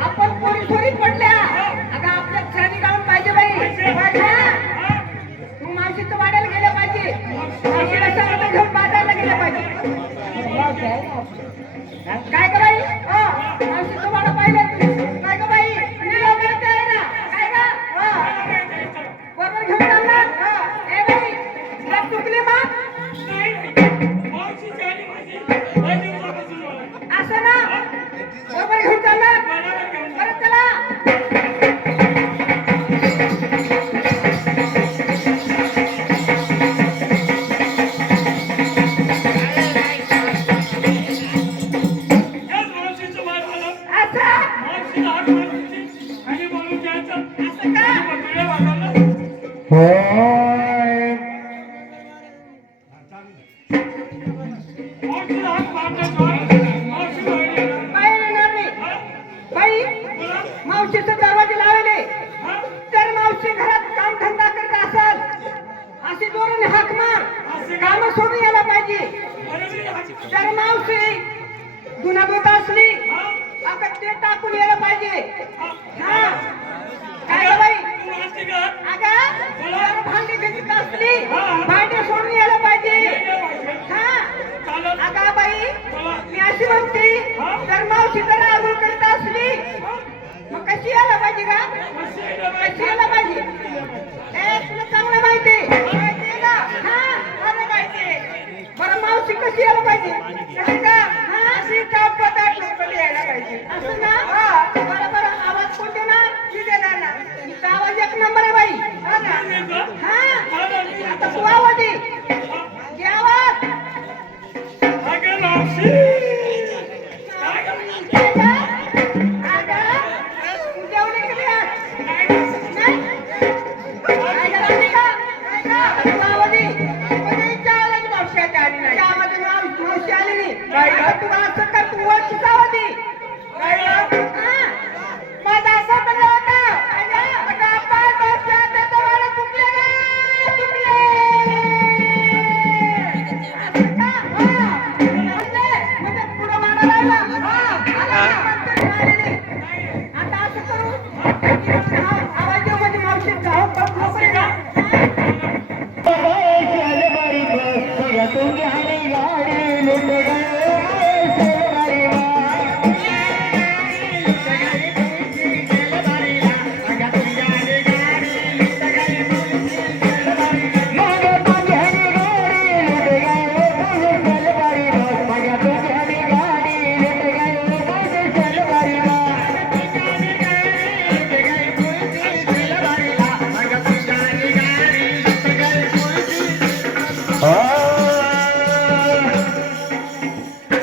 आपण पोरी सोरी पडल्या अगं आपल्या छानी गाऊन पाहिजे बाई तू मावशीचं वाढायला गेलं पाहिजे मावशीला सगळं घेऊन बाजारला गेलं पाहिजे काय ग बाई मावशीचं वाडा पाहिलं काय ग बाई आहे ना काय ग बरोबर घेऊन चालणार ए बाई तुला चुकली मग असं ना बरोबर घेऊन चालणार परत चला मावशीचे दरवाजे लावले तर मावशी घरात काम धंदा करत असाल अशी जोराने हाक मार काम सोडून यायला पाहिजे तर मावशी गुन्हा धुत असली अगं ते टाकून यायला पाहिजे हा काय ग बाई अगं भांडी भिजत असली भांडी सोडून यायला पाहिजे हा अगं बाई मी अशी म्हणते तर मावशी जर आजून करत असली मग कशी यायला पाहिजे का कशी यायला पाहिजे तुला चांगलं माहिती ना मला माहिती बरं मावशी कशी यायला पाहिजे कशी का अशी यायला पाहिजे असं ना